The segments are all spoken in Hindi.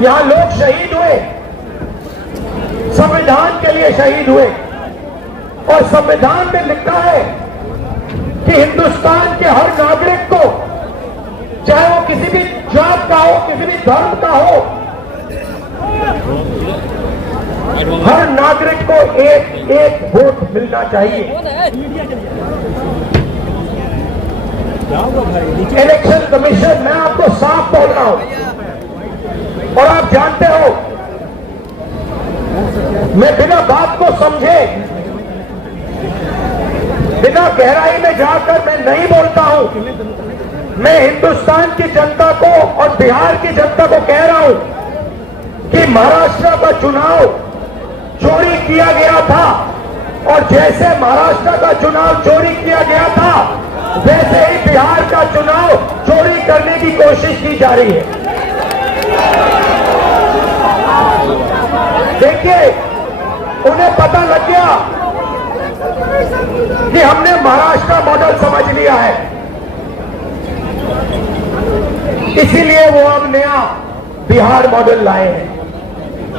यहां लोग शहीद हुए, संविधान के लिए शहीद हुए, और संविधान में लिखा है कि हिंदुस्तान के हर नागरिक को, चाहे वो किसी भी जात का हो, किसी भी धर्म का हो, हर नागरिक को एक एक वोट मिलना चाहिए। इलेक्शन कमीशन, मैं आपको साफ बोल रहा हूं, और आप जानते हो मैं बिना बात को समझे, बिना गहराई में जाकर मैं नहीं बोलता हूं। मैं हिंदुस्तान की जनता को और बिहार की जनता को कह रहा हूं कि महाराष्ट्र का चुनाव चोरी किया गया था, और जैसे महाराष्ट्र का चुनाव चोरी किया गया था, वैसे ही बिहार का चुनाव चोरी करने की कोशिश की जा रही है। देखिए, उन्हें पता लग गया कि हमने महाराष्ट्र मॉडल समझ लिया है, इसीलिए वो अब नया बिहार मॉडल लाए हैं।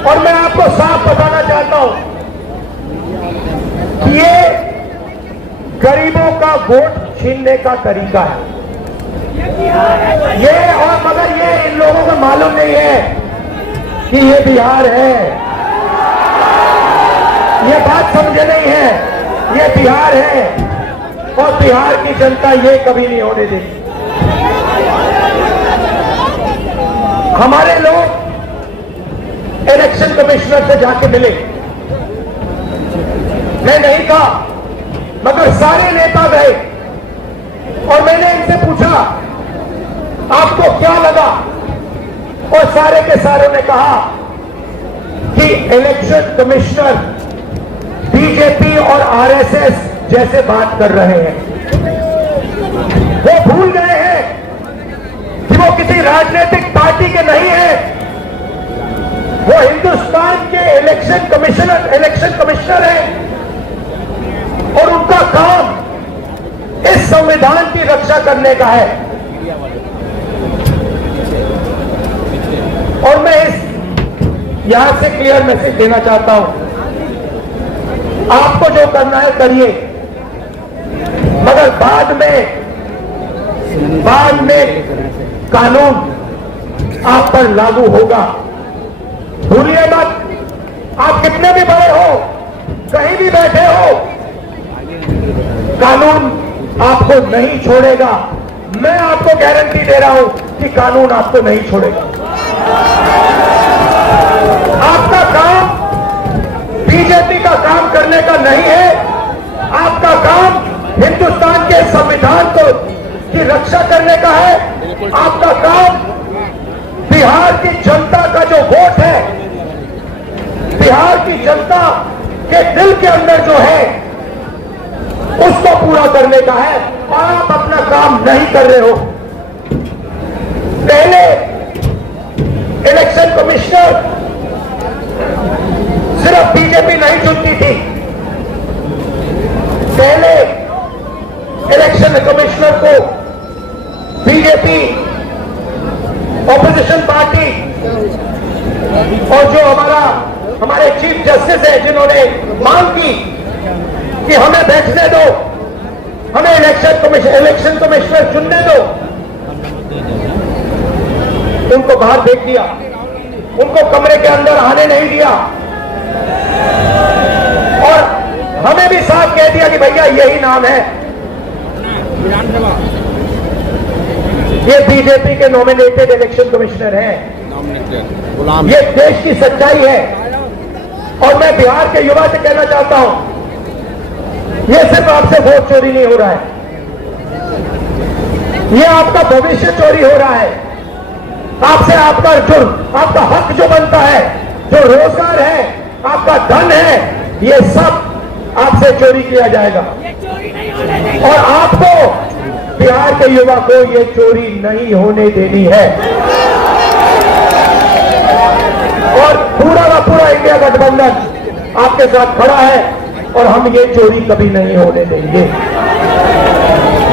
और मैं आपको साफ बताना चाहता हूं कि ये गरीबों का वोट छीनने का तरीका है ये, और मगर ये इन लोगों को मालूम नहीं है कि ये बिहार है। ये बात समझे नहीं है, ये बिहार है, और बिहार की जनता ये कभी नहीं होने देगी। हमारे लोग इलेक्शन कमिश्नर से जाके मिले, मैं नहीं कहा, मगर सारे नेता गए, और मैंने इनसे पूछा आपको क्या लगा, और सारे के सारों ने कहा कि इलेक्शन कमिश्नर बीजेपी और आरएसएस जैसे बात कर रहे हैं। वो भूल गए हैं कि वो किसी राजनीतिक पार्टी के नहीं है, वो हिंदुस्तान के इलेक्शन कमिश्नर हैं, और उनका काम इस संविधान की रक्षा करने का है। और मैं यहां से क्लियर मैसेज देना चाहता हूं, आपको जो करना है करिए, मगर बाद में कानून आप पर लागू होगा। भूलिए मत, आप कितने भी बड़े हो, कहीं भी बैठे हो, कानून आपको नहीं छोड़ेगा। मैं आपको गारंटी दे रहा हूं कि कानून आपको नहीं छोड़ेगा। आपका काम बीजेपी का काम करने का नहीं है, आपका काम हिंदुस्तान के संविधान की रक्षा करने का है। आपका काम बिहार की जनता का जो वोट है, बिहार की जनता के दिल के अंदर जो है, उसको पूरा करने का है, और आप अपना काम नहीं कर रहे हो। पहले इलेक्शन कमिश्नर सिर्फ बीजेपी नहीं चुनती थी, पहले इलेक्शन कमिश्नर को बीजेपी, ऑपोजिशन पार्टी, और जो हमारे चीफ जस्टिस है, जिन्होंने मांग की कि हमें बैठने दो, हमें इलेक्शन कमिश्नर चुनने दो, उनको बाहर फेंक दिया, उनको कमरे के अंदर आने नहीं दिया, और हमें भी साफ कह दिया कि भैया यही नाम है, ये बीजेपी के नॉमिनेटेड इलेक्शन कमिश्नर हैं। ये देश की सच्चाई है, और मैं बिहार के युवा से कहना चाहता हूं, ये सिर्फ आपसे वोट चोरी नहीं हो रहा है, ये आपका भविष्य चोरी हो रहा है। आपसे आपका आपका हक जो बनता है, जो रोजगार है, आपका धन है, ये सब आपसे चोरी किया जाएगा, और आपको, बिहार के युवा को, ये चोरी नहीं होने देनी है। और पूरा का पूरा इंडिया गठबंधन आपके साथ खड़ा है, और हम ये चोरी कभी नहीं होने देंगे।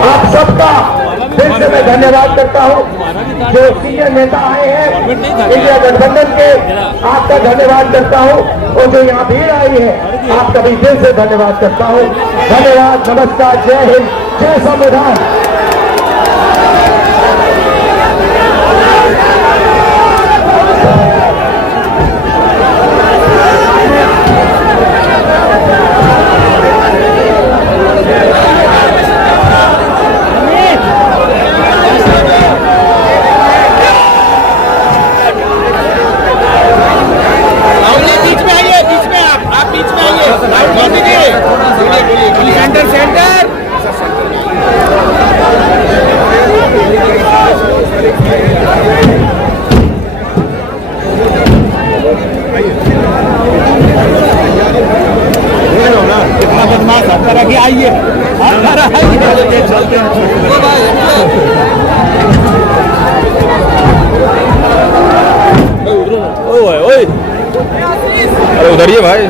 आप सबका फिर से मैं धन्यवाद करता हूँ जो सीनियर नेता आए हैं इंडिया गठबंधन के, आपका धन्यवाद करता हूँ। और जो यहाँ भीड़ आई है आपका भी दिल से धन्यवाद करता हूँ। धन्यवाद, नमस्कार, जय हिंद, जय संविधान। आइए अरे उधर ही भाई।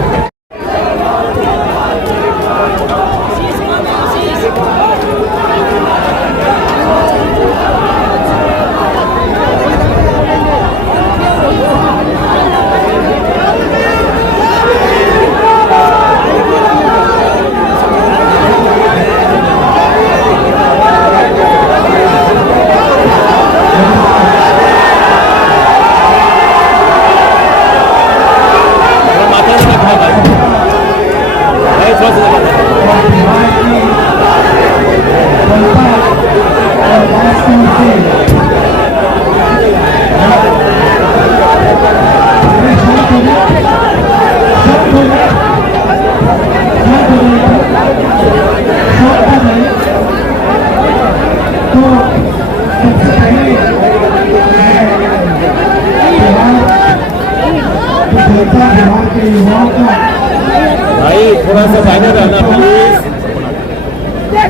भाई थोड़ा सा फाइनल रहना प्लीज।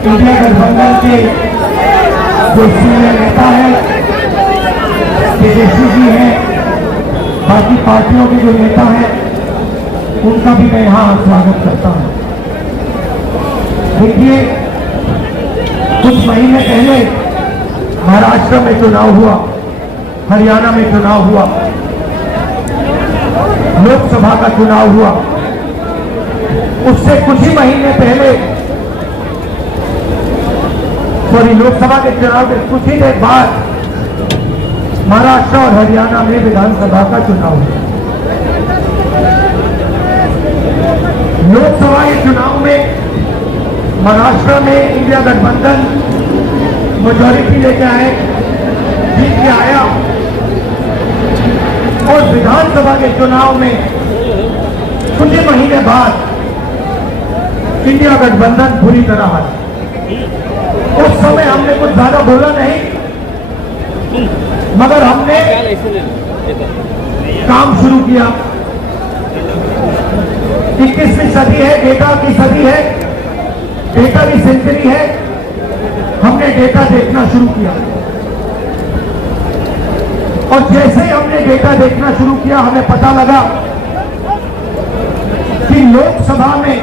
इंडिया गठबंधन के जो सीनियर नेता है तेजस्वी जी है, बाकी पार्टियों के जो नेता हैं उनका भी मैं यहाँ स्वागत करता हूँ। देखिए, कुछ महीने पहले महाराष्ट्र में चुनाव हुआ, हरियाणा में चुनाव हुआ, लोकसभा का चुनाव हुआ। उससे कुछ ही महीने पहले, सॉरी, लोकसभा के चुनाव के कुछ ही देर बाद महाराष्ट्र और हरियाणा में विधानसभा का चुनाव हुआ। लोकसभा के चुनाव में महाराष्ट्र में इंडिया गठबंधन मेजॉरिटी लेके आए, जीत के आया। और विधानसभा के चुनाव में कुछ ही महीने बाद इंडिया गठबंधन बुरी तरह हारा। उस समय हमने कुछ ज्यादा बोला नहीं, मगर हमने काम शुरू किया। 21वीं सदी है, डेटा की सदी है, डेटा की सेंचुरी है। हमने डेटा देखना शुरू किया और जैसे ही हमने डेटा देखना शुरू किया हमें पता लगा कि लोकसभा में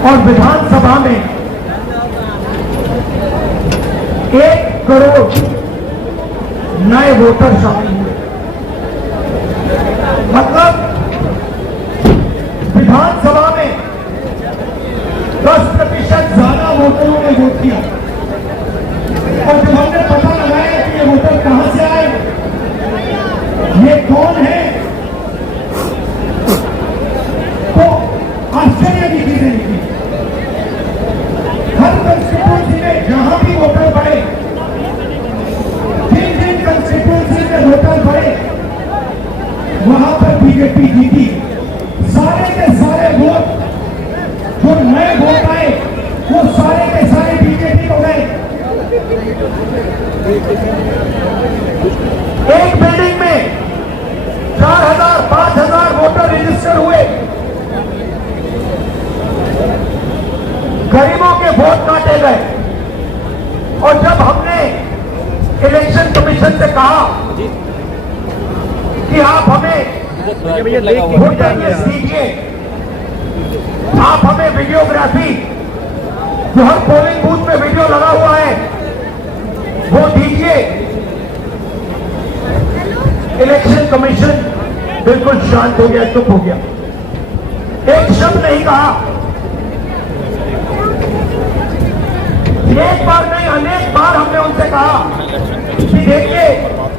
और विधानसभा में 1 करोड़ नए वोटर शामिल हुए। मतलब विधानसभा में 10% ज्यादा वोटरों ने वोट किया। और जब हमने पता लगाया कि ये वोटर कहां से आए, ये कौन है, तो आश्चर्य की चीजें निकली। हर कंस्टिट्यूंसी में जहां भी वोटर पड़े, जिन कंस्टिट्यूंसी में वोटर पड़े, वहां पर बीजेपी जीती। सारे के सारे वोट जो नए वोट आए वो सारे के सारे बीजेपी को गए। एक बिल्डिंग में 4000 5000 वोटर रजिस्टर हुए। गरीबों के वोट काटे गए। और जब हमने इलेक्शन कमीशन से कहा कि आप हमें वोटर लिस्ट दीजिए, आप हमें वीडियोग्राफी, जो हर पोलिंग बूथ में वीडियो लगा हुआ है, वो दीजिए। इलेक्शन कमीशन बिल्कुल शांत हो गया, चुप हो गया, एक शब्द नहीं कहा। एक बार नहीं, अनेक बार हमने उनसे कहा कि देखिए,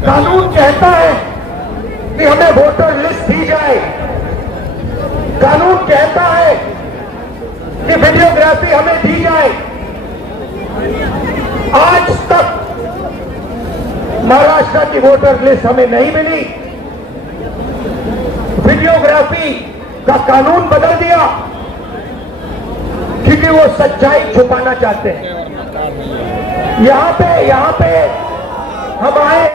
कानून कहता है कि हमें वोटर लिस्ट दी जाए, कानून कहता है कि वीडियोग्राफी हमें दी जाए। आज तक महाराष्ट्र की वोटर लिस्ट हमें नहीं मिली। वीडियोग्राफी का कानून बदल दिया क्योंकि वो सच्चाई छुपाना चाहते हैं। यहां पे हम आए।